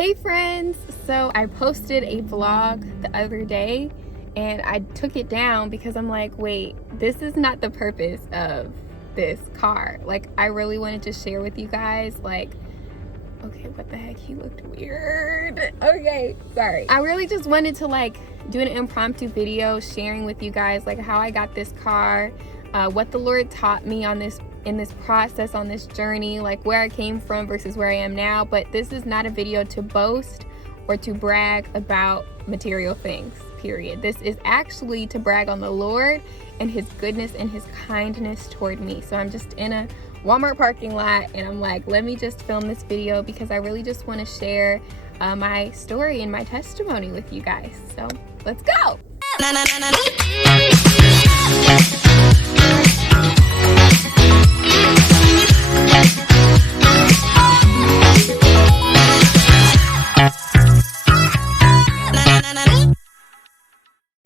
Hey friends! So I posted a vlog the other day and I took it down because I'm like, wait, this is not the purpose of this car. Like, I really wanted to share with you guys, like, okay, what the heck, he looked weird. Okay, sorry. I really just wanted to like do an impromptu video sharing with you guys like how I got this car, what the Lord taught me on this in this process, on this journey, like where I came from versus where I am now. But this is not a video to boast or to brag about material things, period. This is actually to brag on the Lord and his goodness and his kindness toward me. So I'm just in a Walmart parking lot and I'm like, let me just film this video because I really just want to share my story and my testimony with you guys. So let's go.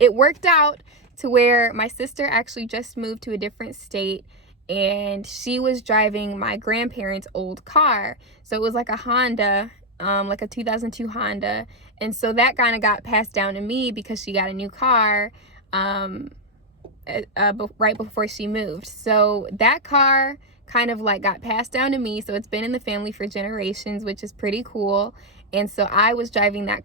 It worked out to where my sister actually just moved to a different state and she was driving my grandparents' old car. So it was like a Honda, like a 2002 Honda. And so that kind of got passed down to me because she got a new car right before she moved. So that car kind of like got passed down to me. So it's been in the family for generations, which is pretty cool. And so I was driving that.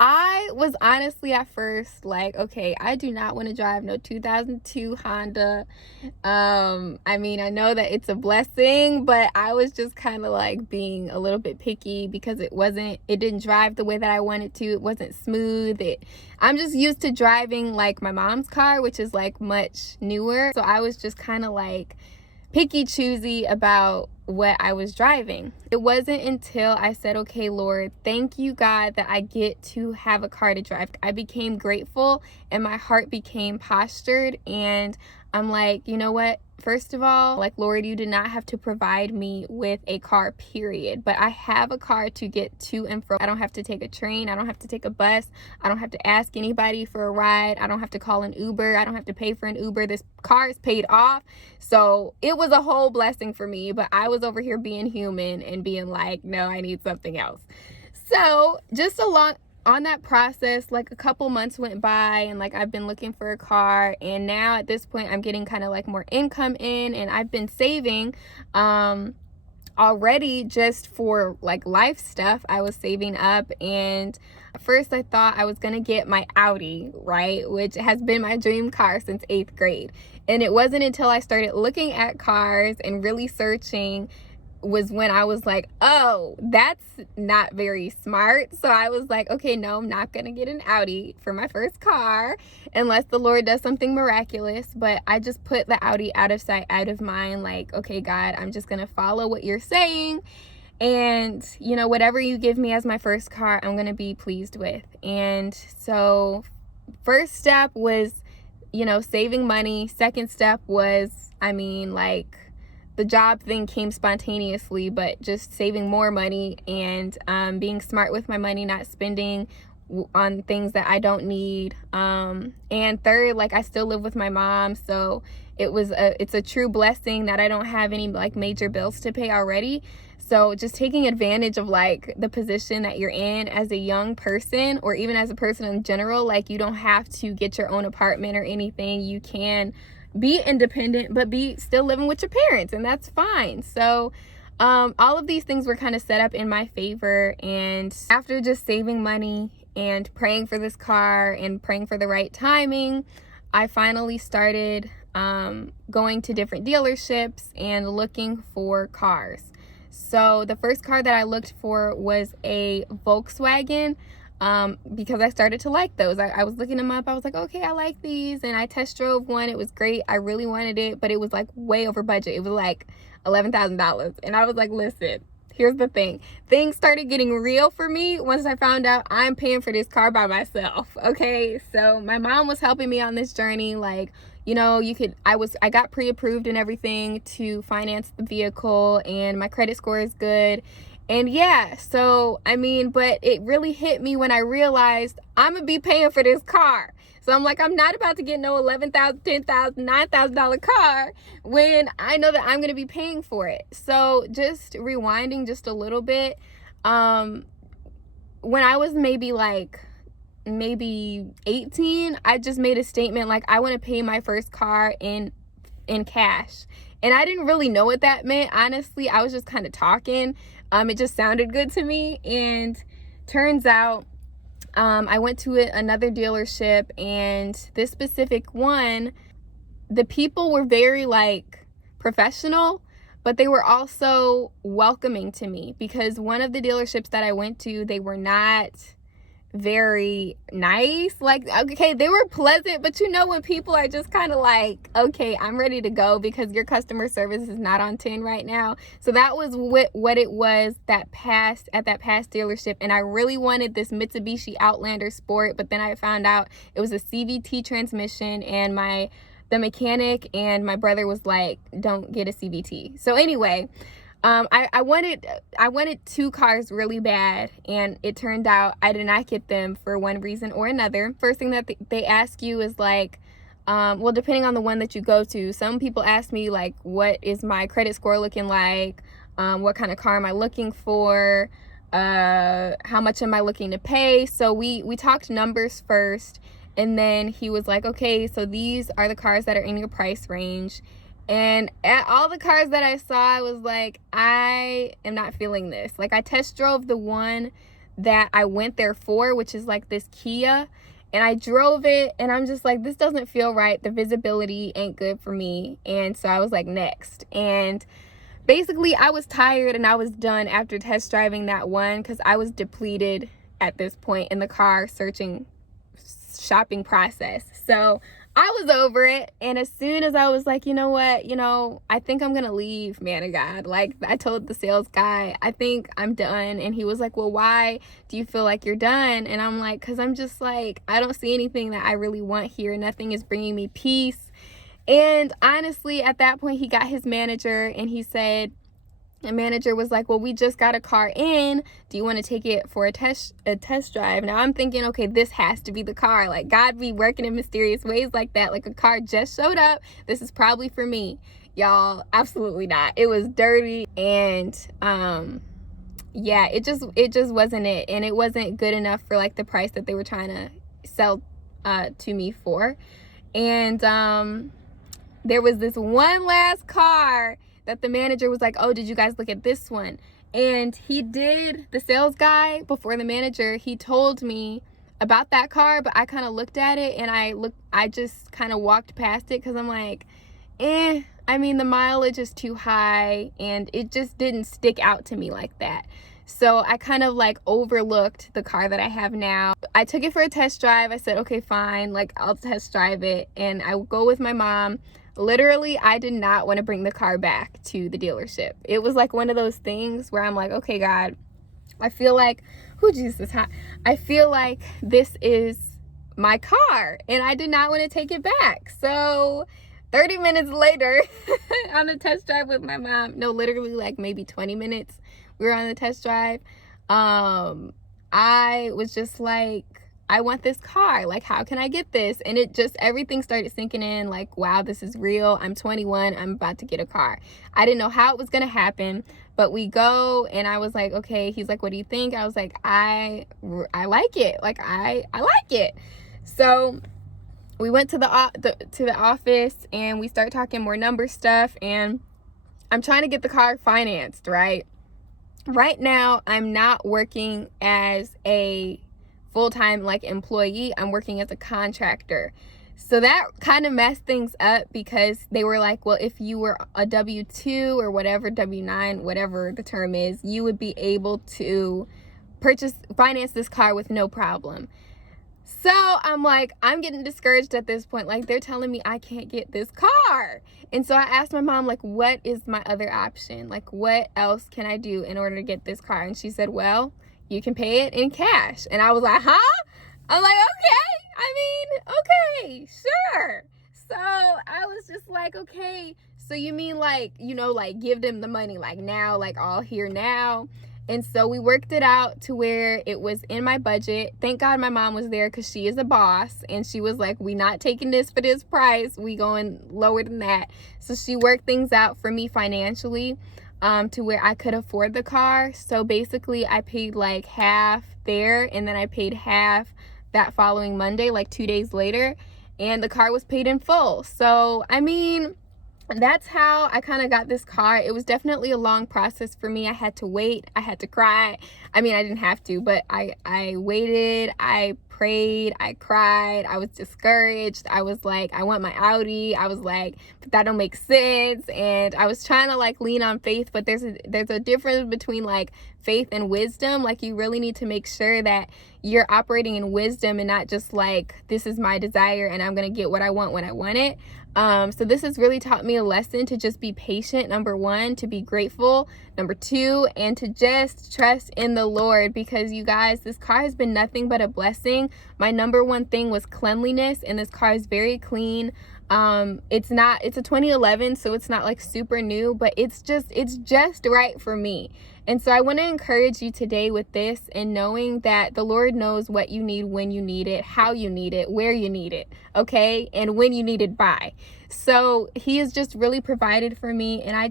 I was honestly at first like, okay, I do not want to drive no 2002 Honda. I mean, I know that it's a blessing, but I was just kind of like being a little bit picky because it didn't drive the way that I wanted to. It wasn't smooth. I'm just used to driving like my mom's car, which is like much newer. So I was just kind of like picky choosy about what I was driving. It wasn't until I said, okay, Lord, thank you, God, that I get to have a car to drive. I became grateful and my heart became postured, and I'm like, you know what? First of all, like, Lord, you did not have to provide me with a car, period. But I have a car to get to and from. I don't have to take a train. I don't have to take a bus. I don't have to ask anybody for a ride. I don't have to call an Uber. I don't have to pay for an Uber. This car is paid off. So it was a whole blessing for me. But I was over here being human and being like, no, I need something else. So just on that process, like a couple months went by and like I've been looking for a car, and now at this point I'm getting kind of like more income in, and I've been saving already just for like life stuff. I was saving up, and at first I thought I was gonna get my Audi, right, which has been my dream car since 8th grade. And it wasn't until I started looking at cars and really searching was when I was like, oh, that's not very smart. So I was like, okay, no, I'm not gonna get an Audi for my first car unless the Lord does something miraculous. But I just put the Audi out of sight, out of mind. Like, okay, God, I'm just gonna follow what you're saying, and you know, whatever you give me as my first car, I'm gonna be pleased with. And so first step was, you know, saving money. Second step was, I mean, like, the job thing came spontaneously, but just saving more money and being smart with my money, not spending on things that I don't need. And third, like, I still live with my mom, so it's a true blessing that I don't have any like major bills to pay already. So just taking advantage of like the position that you're in as a young person, or even as a person in general, like you don't have to get your own apartment or anything. You can be independent but be still living with your parents, and that's fine. So all of these things were kind of set up in my favor, and after just saving money and praying for this car and praying for the right timing, I finally started going to different dealerships and looking for cars. So the first car that I looked for was a Volkswagen, because I started to like those. I was looking them up. I was like, okay, I like these, and I test drove one. It was great. I really wanted it, but it was like way over budget. It was like $11,000, and I was like, listen, here's the thing. Things started getting real for me once I found out I'm paying for this car by myself. Okay, so my mom was helping me on this journey. Like, you know, I got pre-approved and everything to finance the vehicle, and my credit score is good. And yeah, so I mean, but it really hit me when I realized I'm gonna be paying for this car. So I'm like, I'm not about to get no $11,000, $10,000, $9,000 car when I know that I'm gonna be paying for it. So just rewinding just a little bit, when I was maybe 18, I just made a statement like, I want to pay my first car in cash. And I didn't really know what that meant. Honestly, I was just kind of talking. It just sounded good to me. And turns out I went to another dealership, and this specific one, the people were very professional, but they were also welcoming to me, because one of the dealerships that I went to, they were not very nice. Okay, they were pleasant, but when people are just kind of okay, I'm ready to go because your customer service is not on 10 right now. So that was what it was at that past dealership. And I really wanted this Mitsubishi Outlander Sport, but then I found out it was a CVT transmission, and the mechanic and my brother was like, don't get a CVT. So anyway, I wanted 2 cars really bad, and it turned out I did not get them for one reason or another. First thing that they ask you is well, depending on the one that you go to, some people ask me what is my credit score looking like, what kind of car am I looking for, how much am I looking to pay. So we talked numbers first, and then he was like, okay, so these are the cars that are in your price range. And at all the cars that I saw, I was like, I am not feeling this. I test drove the one that I went there for, which is this Kia, and I drove it, and I'm just like, this doesn't feel right. The visibility ain't good for me. And so I was like, next. And basically, I was tired and I was done after test driving that one, because I was depleted at this point in the car shopping process. So I was over it. And as soon as I was like, you know what, I think I'm gonna leave, man of God. I told the sales guy, I think I'm done. And he was like, well, why do you feel like you're done? And I'm like, because I'm just I don't see anything that I really want here. Nothing is bringing me peace. And honestly, at that point, he got his manager, and he said, the manager was like, well, we just got a car in. Do you want to take it for a test drive? Now I'm thinking, okay, this has to be the car. God be working in mysterious ways like that. A car just showed up. This is probably for me. Y'all, absolutely not. It was dirty, and yeah, it just wasn't it. And it wasn't good enough for the price that they were trying to sell to me for. And there was this one last car that the manager was like, oh, did you guys look at this one? And the sales guy, before the manager, he told me about that car, but I kind of looked at it, and I just kind of walked past it, because I'm like, the mileage is too high, and it just didn't stick out to me like that. So I kind of overlooked the car that I have now. I took it for a test drive. I said, okay, fine, I'll test drive it. And I would go with my mom. Literally, I did not want to bring the car back to the dealership. It was one of those things where I'm like, okay, God, I feel like, oh, Jesus, I feel like this is my car, and I did not want to take it back. So 30 minutes later, on the test drive with my mom, no, literally maybe 20 minutes, we were on the test drive. I was just like, I want this car. How can I get this? And everything started sinking in. Wow, this is real. I'm 21. I'm about to get a car. I didn't know how it was going to happen, but we go, and I was like, okay. He's like, what do you think? I was like, I like it. I like it. So we went to the office, and we start talking more number stuff, and I'm trying to get the car financed, right? Right now, I'm not working as a full-time employee. I'm working as a contractor. So that kind of messed things up, because they were like, well, if you were a W-2 or whatever, W-9, whatever the term is, you would be able to finance this car with no problem. So I'm like, I'm getting discouraged at this point. They're telling me I can't get this car. And so I asked my mom, what is my other option? What else can I do in order to get this car? And she said, well, you can pay it in cash. And I was like, huh? I'm like, okay, sure. So I was just like, okay, so you mean give them the money now, all here now? And so we worked it out to where it was in my budget. Thank God my mom was there, because she is a boss, and she was like, we not taking this for this price. We going lower than that. So she worked things out for me financially, to where I could afford the car. So basically I paid half there, and then I paid half that following Monday, like 2 days later, and the car was paid in full. So I mean, that's how I kind of got this car. It was definitely a long process for me. I had to wait, I had to cry. I mean, I didn't have to, but I waited, I prayed, I cried, I was discouraged. I was like, I want my Audi. I was like, but that don't make sense. And I was trying to like lean on faith, but there's a difference between like faith and wisdom. Like, you really need to make sure that you're operating in wisdom and not just like, this is my desire and I'm gonna get what I want when I want it. So this has really taught me a lesson to just be patient, number one, to be grateful, number two, and to just trust in the Lord, because you guys, this car has been nothing but a blessing. My number one thing was cleanliness, and this car is very clean. It's a 2011, so it's not like super new, but it's just right for me. And so I want to encourage you today with this, and knowing that the Lord knows what you need, when you need it, how you need it, where you need it, okay, and when you need it by. So he has just really provided for me, and I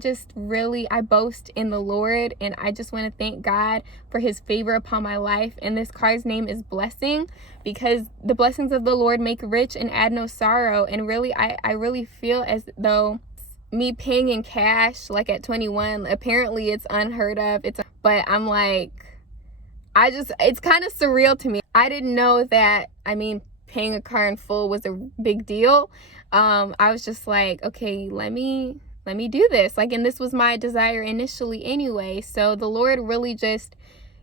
boast in the Lord, and I just want to thank God for his favor upon my life. And this car's name is Blessing, because the blessings of the Lord make rich and add no sorrow. And really, I really feel as though me paying in cash like at 21, apparently it's unheard of. But I'm like, it's kind of surreal to me. I didn't know that, I mean, paying a car in full was a big deal. I was just like, okay, let me do this. Like, and this was my desire initially anyway. So the Lord really just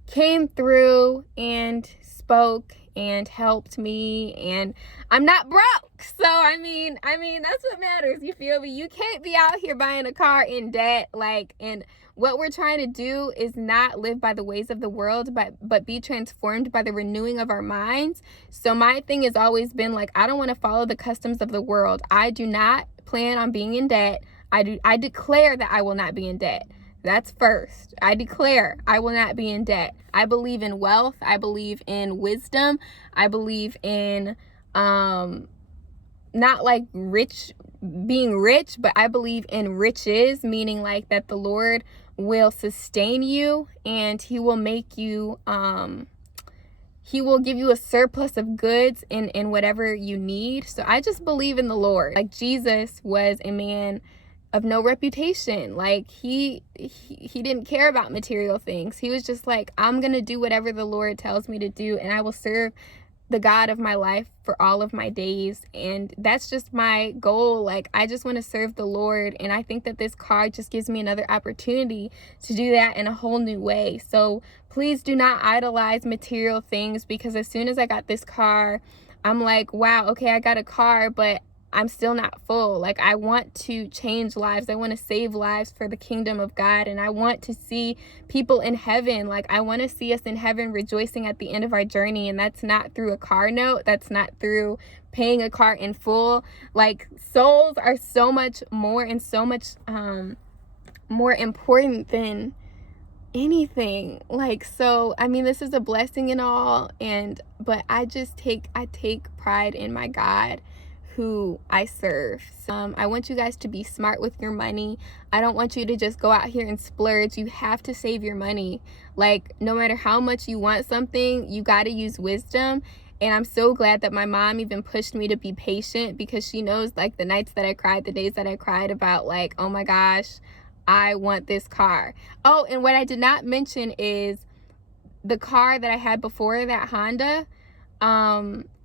came through and spoke and helped me, and I'm not broke. So I mean that's what matters. You feel me? You can't be out here buying a car in debt. Like, and what we're trying to do is not live by the ways of the world, but be transformed by the renewing of our minds. So my thing has always been like, I don't want to follow the customs of the world. I do not plan on being in debt. I declare that I will not be in debt. That's first. I declare I will not be in debt. I believe in wealth. I believe in wisdom. I believe in not like being rich, but I believe in riches, meaning like that the Lord will sustain you, and he will make you he will give you a surplus of goods in whatever you need. So I just believe in the Lord. Like, Jesus was a man of no reputation. Like, he didn't care about material things. He was just like, I'm gonna do whatever the Lord tells me to do, and I will serve the God of my life for all of my days. And that's just my goal. Like, I just want to serve the Lord, and I think that this car just gives me another opportunity to do that in a whole new way. So please do not idolize material things, because as soon as I got this car, I'm like, wow, okay, I got a car, but I'm still not full. Like, I want to change lives. I want to save lives for the kingdom of God. And I want to see people in heaven. Like, I want to see us in heaven rejoicing at the end of our journey. And that's not through a car note. That's not through paying a car in full. Like, souls are so much more, and so much more important than anything. Like, so I mean, this is a blessing and all, but I take pride in my God who I serve. So, I want you guys to be smart with your money. I don't want you to just go out here and splurge. You have to save your money. Like, no matter how much you want something, you got to use wisdom. And I'm so glad that my mom even pushed me to be patient, because she knows, like, the nights that I cried, the days that I cried about, like, oh my gosh, I want this car. Oh, and what I did not mention is the car that I had before, that Honda,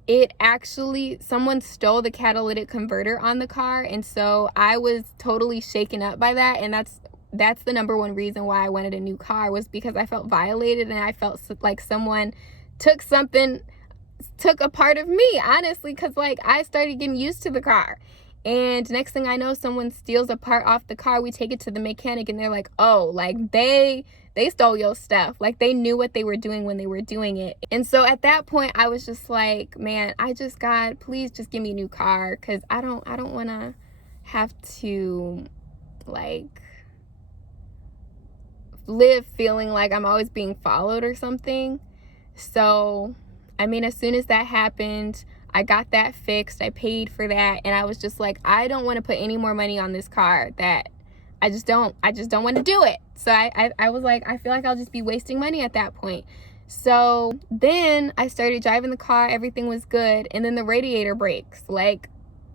it actually, someone stole the catalytic converter on the car, and so I was totally shaken up by that. And that's the number one reason why I wanted a new car, was because I felt violated, and I felt like someone took a part of me, honestly, because like I started getting used to the car. And next thing I know, someone steals a part off the car. We take it to the mechanic, and they're like, oh, like they stole your stuff. Like, they knew what they were doing when they were doing it. And so at that point, I was just like, man, God, please just give me a new car, because I don't want to have to like live feeling like I'm always being followed or something. So I mean, as soon as that happened, I got that fixed. I paid for that, and I was just like, I don't want to put any more money on this car. That I just don't want to do it. So I was like, I feel like I'll just be wasting money at that point. So then I started driving the car, everything was good, and then the radiator breaks, like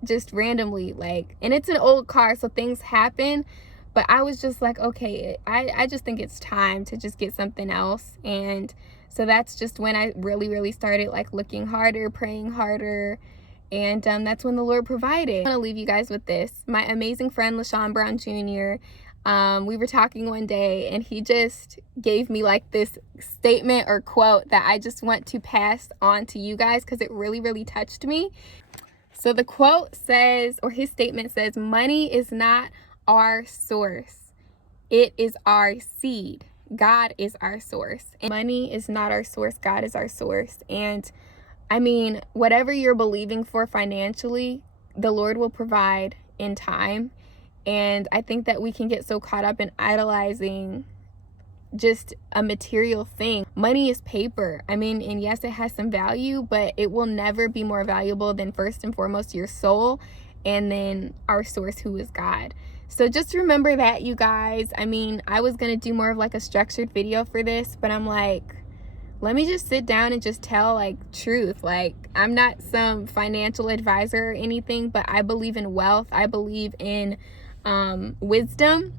just randomly, like, and it's an old car, so things happen. But I was just like, okay, I just think it's time to just get something else. And so that's just when I really started like looking harder, praying harder. And that's when the Lord provided. I want to leave you guys with this. My amazing friend, LaShawn Brown Jr., we were talking one day, and he just gave me like this statement or quote that I just want to pass on to you guys because it really touched me. So the quote says, or his statement says, money is not our source. It is our seed. God is our source. And money is not our source. God is our source. And I mean, whatever you're believing for financially, the Lord will provide in time. And I think that we can get so caught up in idolizing just a material thing. Money is paper. I mean, and yes, it has some value, but it will never be more valuable than first and foremost your soul, and then our source, who is God. So just remember that, you guys. I mean, I was gonna do more of like a structured video for this, but I'm like, let me just sit down and just tell like truth. Like, I'm not some financial advisor or anything, but I believe in wealth. I believe in wisdom.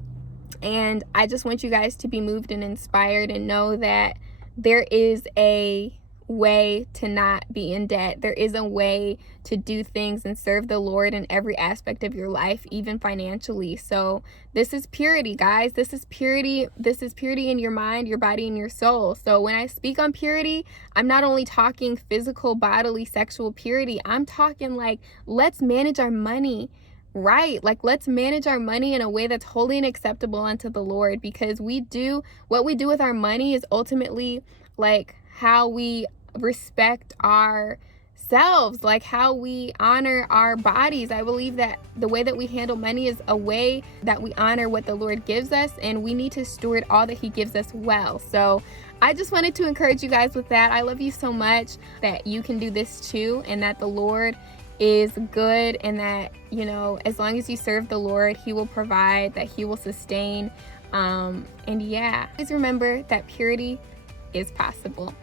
And I just want you guys to be moved and inspired and know that there is a way to not be in debt. There is a way to do things and serve the Lord in every aspect of your life, even financially. So this is purity, guys. This is purity. This is purity in your mind, your body, and your soul. So when I speak on purity, I'm not only talking physical, bodily, sexual purity. I'm talking like, let's manage our money right. Like, let's manage our money in a way that's holy and acceptable unto the Lord, because what we do with our money is ultimately like how we respect ourselves, like how we honor our bodies. I believe that the way that we handle money is a way that we honor what the Lord gives us, and we need to steward all that he gives us well. So I just wanted to encourage you guys with that. I love you so much that you can do this too, and that the Lord is good, and that, you know, as long as you serve the Lord, he will provide, that he will sustain. And yeah, please remember that purity is possible.